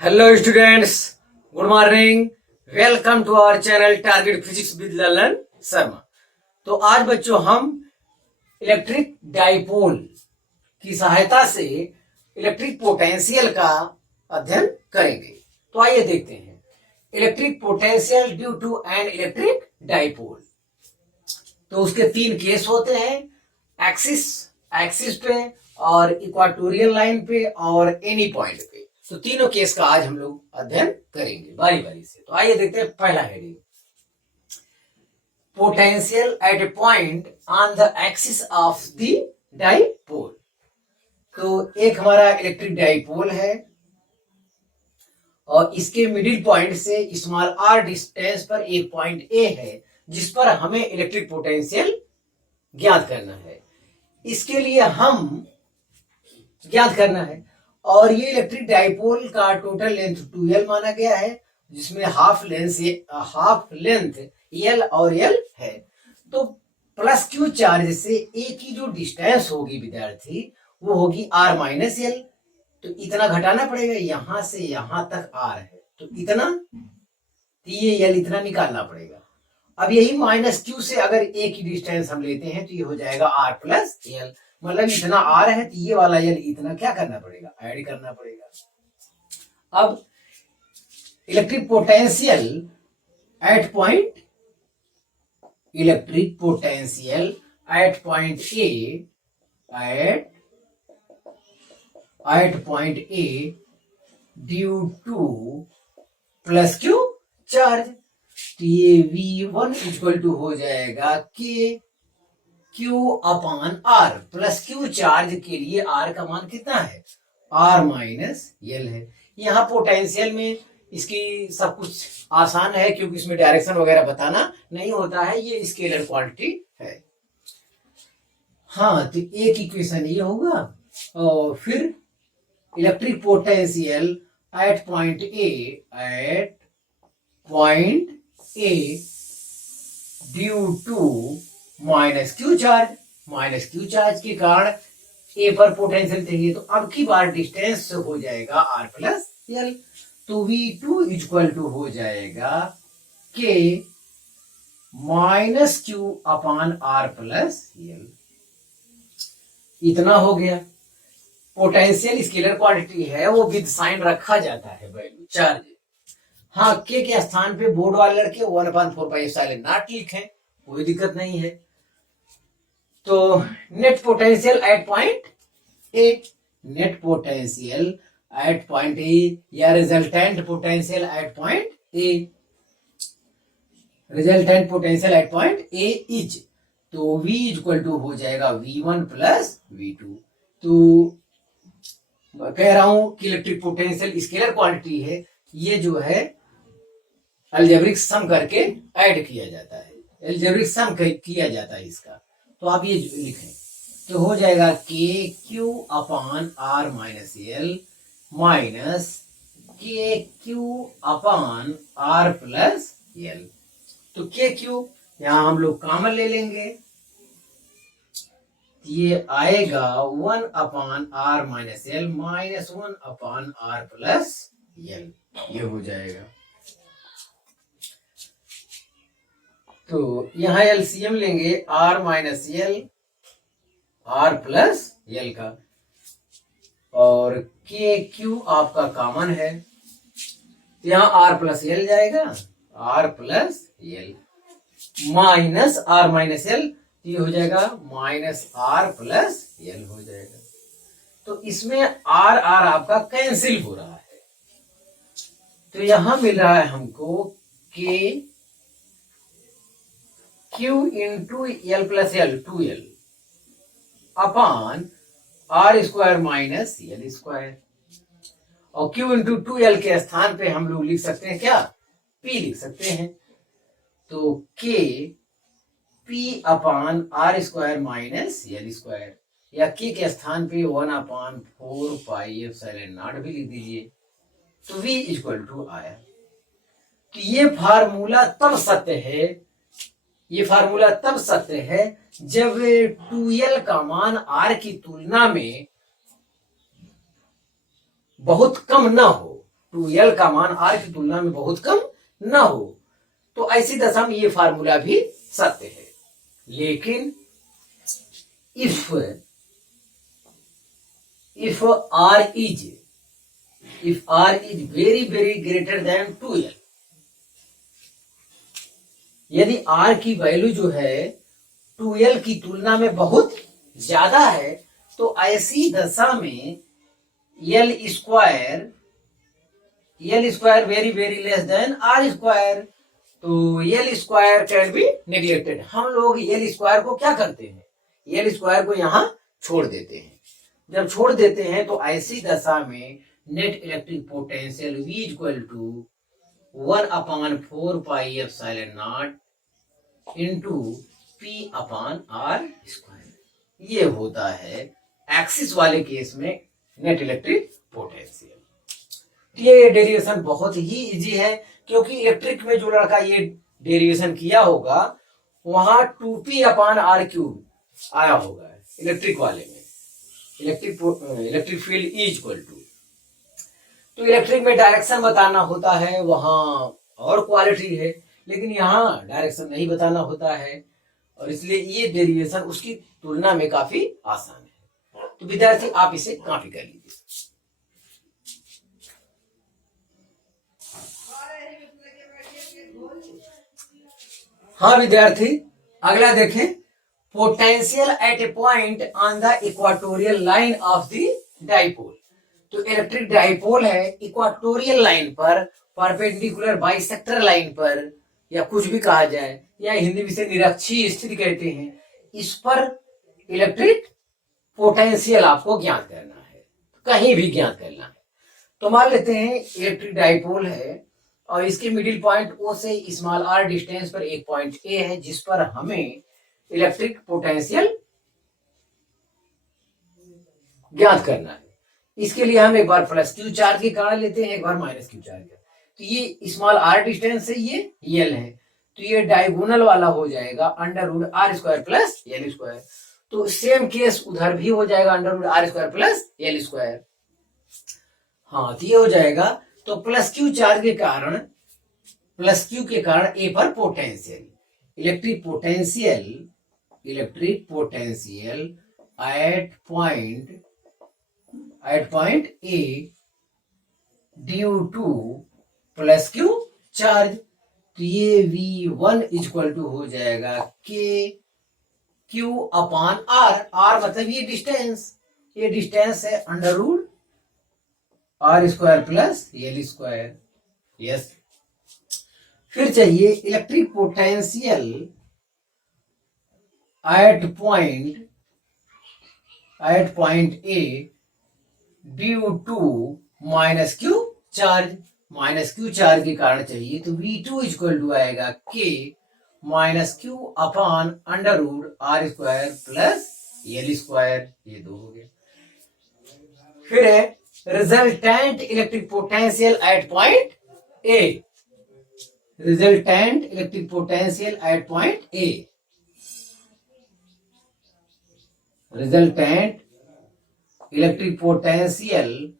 Hello students, good morning. Welcome to our channel target physics with Lalan Sharma. तो आज बच्चों हम इलेक्ट्रिक डाइपोल की सहायता से इलेक्ट्रिक पोटेंशियल का अध्ययन करेंगे। तो आइए देखते हैं electric potential due to an electric dipole. तो उसके तीन केस होते हैं, एक्सिस पे और इक्वाटोरियल लाइन पे और एनी पॉइंट पे। तो तीनों केस का आज हम लोग अध्ययन करेंगे बारी बारी से। तो आइए देखते हैं पहला heading, potential at A point on the axis of the dipole. तो एक हमारा इलेक्ट्रिक डाइपोल है और इसके मिडिल पॉइंट से स्मॉल आर डिस्टेंस पर एक पॉइंट ए है जिस पर हमें इलेक्ट्रिक पोटेंशियल ज्ञात करना है। इसके लिए हम ज्ञात करना है और ये इलेक्ट्रिक डाइपोल का टोटल लेंथ 2l माना गया है, जिसमें हाफ लेंथ l और l है। तो प्लस क्यू चार्ज से ए की जो डिस्टेंस होगी विद्यार्थी वो होगी r माइनस l। तो इतना घटाना पड़ेगा, यहां से यहां तक r है तो इतना, तो ये l इतना निकालना पड़ेगा। अब यही माइनस क्यू से अगर ए की डिस्टेंस हम लेते हैं तो ये हो जाएगा r प्लस l, मतलब इतना r है तो ये वाला l इतना क्या करना पड़ेगा, ऐड करना पड़ेगा। अब electric potential at point A due to plus Q charge, तो ये V1 इक्वल टू हो जाएगा K Q upon R. Plus Q charge के लिए आर का मान कितना है, आर माइनस एल है। यहाँ पोटेंशियल में इसकी सब कुछ आसान है क्योंकि इसमें डायरेक्शन वगैरह बताना नहीं होता है, ये स्केलर क्वांटिटी है। हाँ, तो एक इक्वेशन ये होगा और फिर electric potential at point A due to minus Q charge के कारण ए पर पोटेंशियल चाहिए, तो अब की बार डिस्टेंस हो जाएगा r प्लस एल। तो V2 इक्वल टू हो जाएगा के माइनस क्यू अपान r प्लस एल। इतना हो गया। पोटेंशियल स्केलर क्वांटिटी है, वो विद साइन रखा जाता है वैल्यू चार्ज। हाँ, के स्थान पे बोर्ड वाले लड़के 1/4πε0 लिखें, कोई दिक्कत नहीं है। तो net potential at point A या resultant potential at point A is, तो V इक्वल टू हो जाएगा V1 प्लस V2। तो कह रहा हूं कि इलेक्ट्रिक पोटेंशियल स्केलर क्वांटिटी है, ये जो है अलजेब्रिक सम करके ऐड किया जाता है, अलजेब्रिक सम किया जाता है इसका। तो आप ये लिखें तो हो जाएगा K Q upon R minus L minus K Q upon R plus L. तो के क्यू यहां हम लोग कॉमन ले लेंगे, ये आएगा 1/r minus L minus 1/r plus L, ये हो जाएगा। तो यहां एलसीएम लेंगे r minus L r plus L का, और के क्यू आपका कॉमन है, यहां r प्लस एल जाएगा, r plus L minus r minus L, ये हो जाएगा माइनस r प्लस एल हो जाएगा। तो इसमें r आपका कैंसिल हो रहा है, तो यहां मिल रहा है हमको के Q into L plus L 2l अपान r square minus L square, और Q इंटू 2l के स्थान पे हम लोग लिख सकते हैं क्या, P लिख सकते हैं। तो K P अपान r square minus L square, या K के स्थान पे 1/4πε0 भी लिख दीजिए, तो V इक्वल टू आया। तो ये फार्मूला तब सत्य है जब 2l का मान r की तुलना में बहुत कम ना हो, 2l का मान r की तुलना में बहुत कम न हो, तो ऐसी दशा में ये फार्मूला भी सत्य है। लेकिन if r is very very greater than 2l, यदि r की वैल्यू जो है 2l की तुलना में बहुत ज्यादा है, तो ऐसी दशा में l square very very less than r square, तो l square can be neglected. हम लोग l स्क्वायर को क्या करते हैं, l स्क्वायर को यहाँ छोड़ देते हैं। जब छोड़ देते हैं तो ऐसी दशा में net electric potential V equal to 1/4 pi epsilon nought into P upon R square. ये होता है एक्सिस वाले केस में नेट इलेक्ट्रिक पोटेंशियल। ये डेरिवेशन बहुत ही इजी है, क्योंकि इलेक्ट्रिक में जो लड़का ये डेरिवेशन किया होगा वहां 2p अपॉन r क्यूब आया होगा इलेक्ट्रिक वाले में। Electric field E equal to, तो इलेक्ट्रिक में डायरेक्शन बताना होता है, वहां और क्वालिटी है, लेकिन यहाँ डायरेक्शन नहीं बताना होता है, और इसलिए ये डेरिवेशन उसकी तुलना में काफी आसान है। तो विद्यार्थी आप इसे कॉपी कर लीजिए। हाँ विद्यार्थी, अगला देखें, potential at A point on the equatorial line of the dipole. तो इलेक्ट्रिक डाइपोल है इक्वाटोरियल लाइन पर, परपेंडिकुलर बाइसेक्टर लाइन पर, या कुछ भी कहा जाए, या हिंदी में से निरक्षीय स्थिति कहते हैं, इस पर इलेक्ट्रिक पोटेंशियल आपको ज्ञात करना है, कहीं भी ज्ञात करना है। तो मान लेते हैं इलेक्ट्रिक डाइपोल है और इसके मिडिल पॉइंट O से स्मॉल r डिस्टेंस पर एक पॉइंट A है, जिस पर हमें इलेक्ट्रिक पोटेंशियल ज्ञात करना है। इसके लिए हम एक बार प्लस क्यू चार्ज के कारण लेते हैं, एक बार माइनस क्यू चार्ज का। तो ये स्मॉल r डिस्टेंस है, ये l है, तो ये डायगोनल वाला हो जाएगा under root r square plus l square. तो सेम केस उधर भी हो जाएगा, under root r square plus l square. हाँ, तो ये हो जाएगा। तो प्लस क्यू चार्ज के कारण, प्लस क्यू के कारण ए पर potential, electric potential at point A due to plus Q charge. तो ये V1 इक्वल टू हो जाएगा के क्यू अपॉन R मतलब ये डिस्टेंस है under root r square plus l square. Yes, फिर चाहिए electric potential at point A due to minus Q charge. Minus Q charge के कारण चाहिए, तो V2 इक्वल टू आएगा k minus Q upon under root r square plus l square. ये दो हो गए। फिर है resultant electric potential at point A, resultant electric potential at point A, resultant electric potential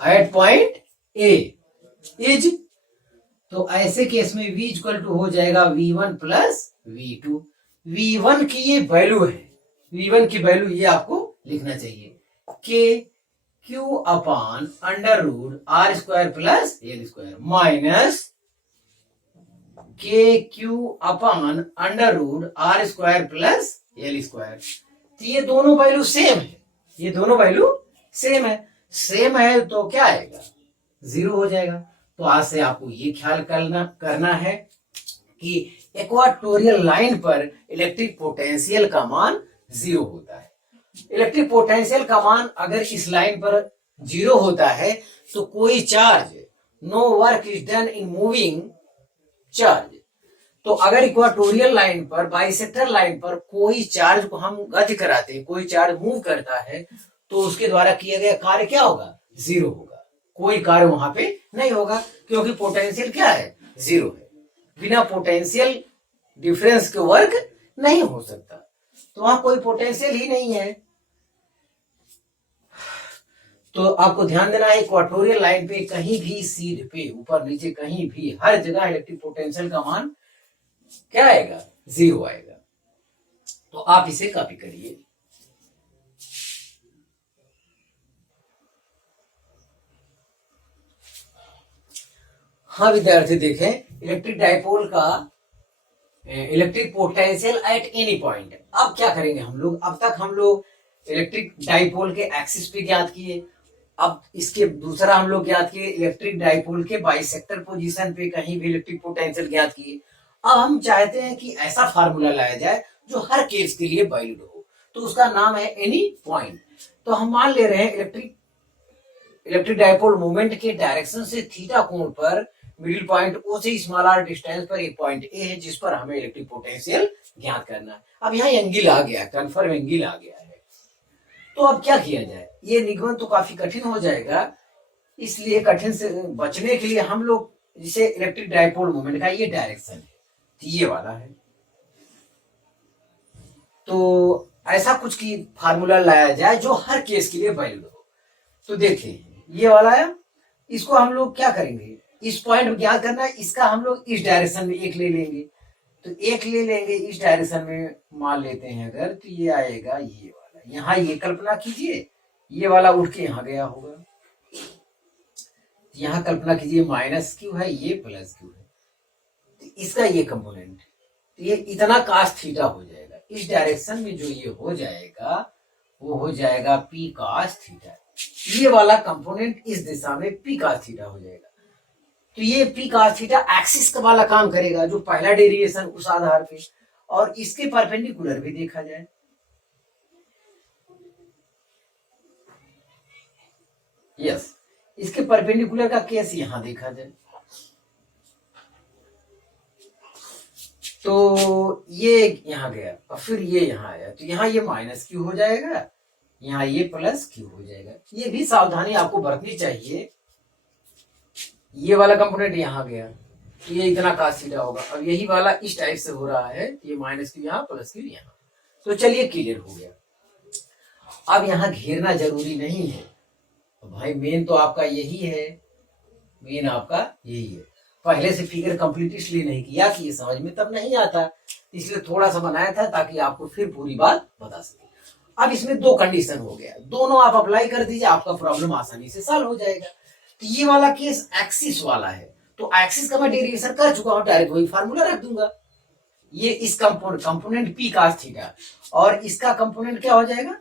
at point A is, तो ऐसे case में V equal to हो जाएगा V1 प्लस V2। V1 की ये वैल्यू है, V1 की वैल्यू ये आपको लिखना चाहिए, K Q upon under root r square plus l square minus K Q upon under root r square plus l square. तो ये दोनों वैल्यू सेम है, ये दोनों वैल्यू सेम है, तो क्या आएगा, 0 हो जाएगा। तो आज से आपको ये ख्याल करना है कि इक्वाटोरियल लाइन पर इलेक्ट्रिक पोटेंशियल का मान 0 होता है। इलेक्ट्रिक पोटेंशियल का मान अगर इस लाइन पर 0 होता है तो कोई charge, no work is done in moving charge. तो अगर इक्वाटोरियल लाइन पर, बाइसेक्टर लाइन पर कोई चार्ज को हम गति कराते हैं, कोई चार्ज मूव करता है, तो उसके द्वारा किया गया कार्य क्या होगा, 0 होगा, कोई कार्य वहां पे नहीं होगा, क्योंकि पोटेंशियल क्या है, 0 है। बिना पोटेंशियल डिफरेंस के वर्क नहीं हो सकता, तो वहां कोई पोटेंशियल ही नहीं है। तो आपको ध्यान देना है इक्वाटोरियल लाइन पे कहीं भी सीध पे ऊपर नीचे कहीं भी हर जगह इलेक्ट्रिक पोटेंशियल का मान क्या आएगा, 0 आएगा। तो आप इसे कॉपी करिए। हाँ विद्यार्थी देखें, इलेक्ट्रिक डाइपोल का electric potential at any point. अब क्या करेंगे हम लोग, अब तक हम लोग इलेक्ट्रिक डाइपोल के एक्सिस पे ज्ञात किए, अब इसके दूसरा हम लोग ज्ञात किए इलेक्ट्रिक डाइपोल के बाइसेक्टर पोजीशन पे कहीं भी इलेक्ट्रिक पोटेंशियल ज्ञात किए। अब हम चाहते हैं कि ऐसा फार्मूला लाया जाए जो हर केस के लिए वैलिड हो, तो उसका नाम है एनी पॉइंट। तो हम मान ले रहे हैं इलेक्ट्रिक डाइपोल मोमेंट के डायरेक्शन से थीटा कोण पर मिडिल पॉइंट ओ से स्मॉल आर डिस्टेंस पर एक पॉइंट ए है जिस पर हमें इलेक्ट्रिक पोटेंशियल ज्ञात करना है। अब यहाँ एंगल आ गया, कन्फर्म एंगल आ गया है। तो अब क्या किया जाए, ये निगमन तो काफी कठिन हो जाएगा, इसलिए कठिन से बचने के लिए हम लोग जिसे इलेक्ट्रिक डाइपोल मोमेंट का ये डायरेक्शन है, ये वाला है, तो ऐसा कुछ की फार्मूला लाया जाए जो हर केस के लिए वैलिड हो। तो देखिए ये वाला है, इसको हम लोग क्या करेंगे, इस पॉइंट ज्ञात करना है, इसका हम लोग इस डायरेक्शन में एक ले लेंगे, तो एक ले लेंगे इस डायरेक्शन में मान लेते हैं अगर, तो ये आएगा ये वाला, यहाँ ये कल्पना कीजिए ये वाला उठ के यहाँ गया होगा, यहाँ कल्पना कीजिए माइनस क्यू है ये प्लस क्यू है, तो इसका ये कंपोनेंट, ये इतना कास थीटा हो जाएगा, इस डायरेक्शन में जो ये हो जाएगा वो हो जाएगा पी कास थीटा, ये वाला कंपोनेंट इस दिशा में पी कास थीटा हो जाएगा। तो ये पी कास थीटा एक्सिस का वाला काम करेगा जो पहला डेरिवेशन उस आधार पे, और इसके परपेंडिकुलर भी देखा जाए, यस इसके परपेंडिकुलर का केस यहां देखा जाए, तो ये यहां गया और फिर ये यहां आया, तो यहां ये माइनस क्यू हो जाएगा, यहाँ ये प्लस क्यू हो जाएगा। ये भी सावधानी आपको बरतनी चाहिए, ये वाला कंपोनेंट यहाँ गया, ये इतना कास थीटा होगा, अब यही वाला इस टाइप से हो रहा है, ये माइनस क्यू यहाँ प्लस क्यू यहाँ, तो चलिए क्लियर हो गया। अब यहाँ घेरना जरूरी नहीं है, तो भाई मेन तो आपका यही है, मेन आपका यही है, पहले से फिगर कंप्लीट इसलिए नहीं किया कि ये समझ में तब नहीं आता, इसलिए थोड़ा सा बनाया था ताकि आपको फिर पूरी बात बता सके। अब इसमें दो कंडीशन हो गया, दोनों आप अप्लाई कर दीजिए, आपका प्रॉब्लम आसानी से सॉल्व हो जाएगा। तो ये वाला केस एक्सिस वाला है, तो एक्सिस का मैं डेरिवेशन कर चुका हूं, डायरेक्ट वही फार्मूला रख दूंगा, ये इस कंपोनेंट पी कास थीटा, और इसका कंपोनेंट क्या हो जाएगा,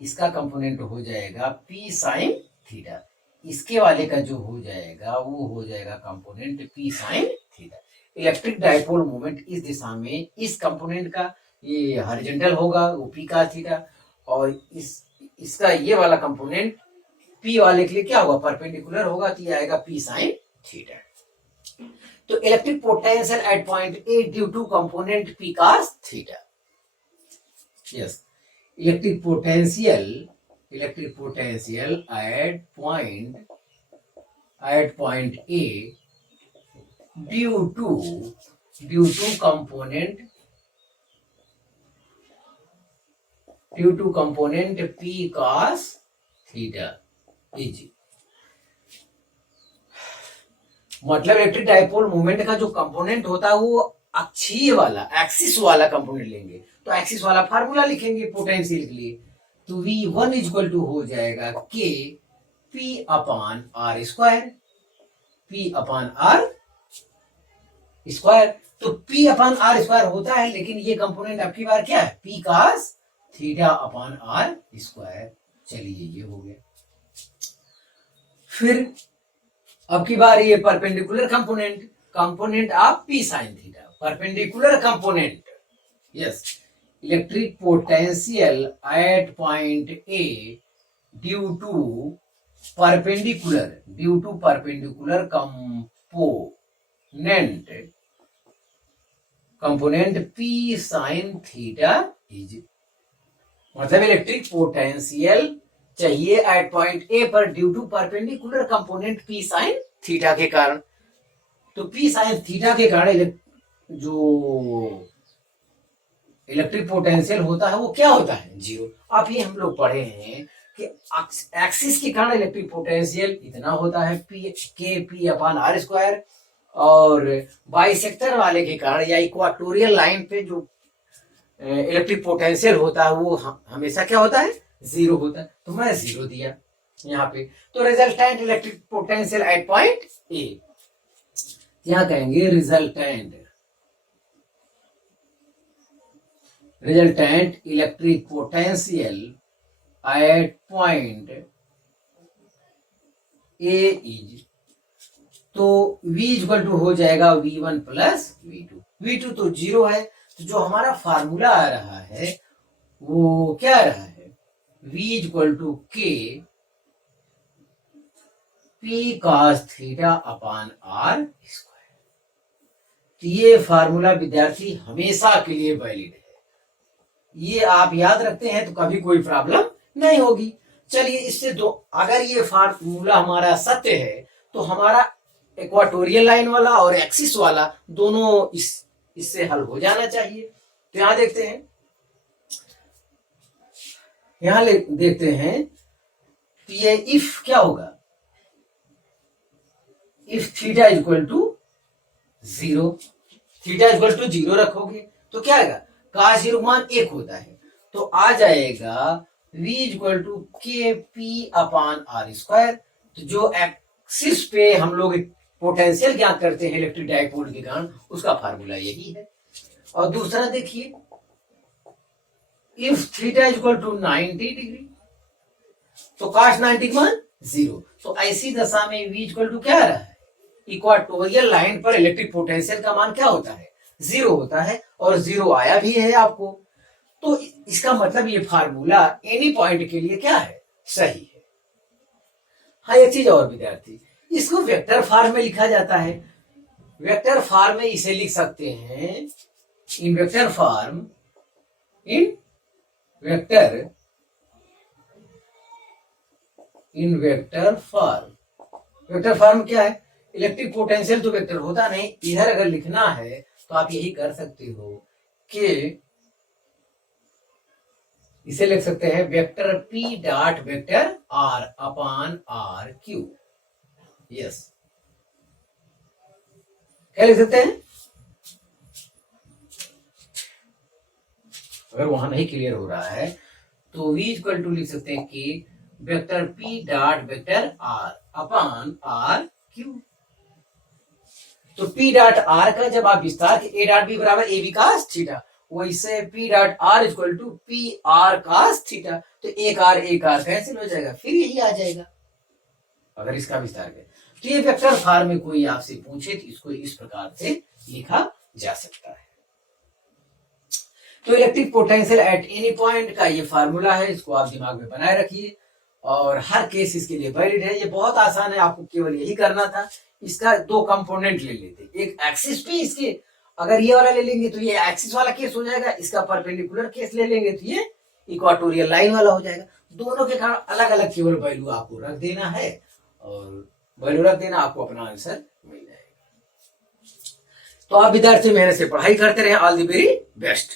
इसका कंपोनेंट हो जाएगा पी साइन थीटा, इसके वाले का जो हो जाएगा वो हो जाएगा component P sine theta. Electric dipole moment इस दिशा में इस कंपोनेंट का ये हॉरिजॉन्टल होगा वो पी का थीटा, और इसका ये वाला कंपोनेंट पी वाले के लिए क्या होगा, परपेंडिकुलर होगा, तो ये आएगा पी साइन थीटा। तो electric potential at point A due to component P cos theta, yes electric potential at point A due to component P cos theta is, मतलब इलेक्ट्रिक डाइपोल मोमेंट का जो component होता है वो अक्षीय वाला axis वाला कंपोनेंट लेंगे, तो एक्सिस वाला फार्मूला लिखेंगे पोटेंशियल के लिए, तो V1 इक्वल टू हो जाएगा K P upon R square, P upon R square, तो P अपान आर स्क्वायर होता है, लेकिन ये कंपोनेंट आपकी बार क्या है, P cos theta upon R square. चलिए ये हो गया। फिर अब की बार ये perpendicular component of P sine theta, perpendicular component, yes electric potential at point A due to perpendicular component P sine theta is, मतलब इलेक्ट्रिक पोटेंशियल चाहिए एट पॉइंट ए पर due to perpendicular component P sine theta के कारण, तो P sine theta के कारण जो electric potential होता है वो क्या होता है, जीरो। आप ये हम लोग पढ़े हैं कि एक्सिस के कारण इलेक्ट्रिक पोटेंशियल इतना होता है P/r², और बाइसेक्टर वाले के कारण या इक्वाटोरियल लाइन पे जो इलेक्ट्रिक पोटेंशियल होता है वो हमेशा क्या होता है, 0 होता है। तो मैं 0 दिया यहाँ पे। तो resultant electric potential at point ए, क्या कहेंगे, resultant electric potential at point A is, तो V इक्वल टू हो जाएगा V1 प्लस V2। V2 तो 0 है, तो जो हमारा फार्मूला आ रहा है वो क्या आ रहा है, V equal to K P cos theta upon R²। तो ये फार्मूला विद्यार्थी हमेशा के लिए वैलिड है, ये आप याद रखते हैं तो कभी कोई प्रॉब्लम नहीं होगी। चलिए इससे दो, अगर ये फार्मूला हमारा सत्य है तो हमारा इक्वाटोरियल लाइन वाला और एक्सिस वाला दोनों इससे हल हो जाना चाहिए। तो यहां देखते हैं, देखते हैं तो ये इफ क्या होगा, if theta equal to 0, theta equal to 0 रखोगे तो क्या आएगा, का 0 मान 1 होता है, तो आ जाएगा V इक्वल टू के पी अपान R²। तो जो एक्सिस पे हम लोग पोटेंशियल ज्ञात करते हैं इलेक्ट्रिक डाइपोल के कारण, उसका फार्मूला यही है। और दूसरा देखिए, if theta equal to 90 degree, तो cos 90 मान 0। तो ऐसी दशा में V इक्वल टू क्या आ रहा है, इक्वाटोरियल लाइन पर इलेक्ट्रिक पोटेंशियल का मान क्या होता है, 0 होता है, और 0 आया भी है आपको। तो इसका मतलब ये फार्मूला एनी पॉइंट के लिए क्या है, सही है। हाँ, एक चीज और विद्यार्थी, इसको वेक्टर फॉर्म में लिखा जाता है। वेक्टर फॉर्म में इसे लिख सकते हैं, इन वेक्टर फॉर्म वेक्टर फॉर्म क्या है, इलेक्ट्रिक पोटेंशियल तो वेक्टर होता नहीं, इधर अगर लिखना है तो आप यही कर सकते हो कि इसे लिख सकते हैं vector P dot vector R upon RQ। Yes, क्या लिख सकते हैं, अगर वहां नहीं क्लियर हो रहा है तो V इक्वल टू लिख सकते हैं कि vector P dot vector R upon RQ। तो P डॉट R का जब आप विस्तार के A डॉट B बराबर AB cos थीटा, वैसे P dot R equal to P R cos थीटा, तो एक R कैंसिल हो जाएगा, फिर यही आ जाएगा अगर इसका विस्तार करें। तो ये वेक्टर फॉर्म में कोई आपसे पूछे तो इसको इस प्रकार से लिखा जा सकता है। तो electric potential at any point का ये फार्मूला है, इसको आप दिमाग में बनाए रखिए और हर केस इसके लिए वैलिड है। ये बहुत आसान है, आपको केवल यही करना था। इसका 2 कंपोनेंट ले लेते, एक एक्सिस पे, इसके अगर ये वाला ले लेंगे तो ये एक्सिस वाला केस हो जाएगा, इसका परपेंडिकुलर केस ले लेंगे तो ये इक्वाटोरियल लाइन वाला हो जाएगा। दोनों के कारण अलग अलग केवल वैल्यू आपको रख देना है और वैल्यू रख देना, आपको अपना आंसर मिल जाएगा। तो आप विद्यार्थी मेहनत से पढ़ाई करते रहे। All the very best.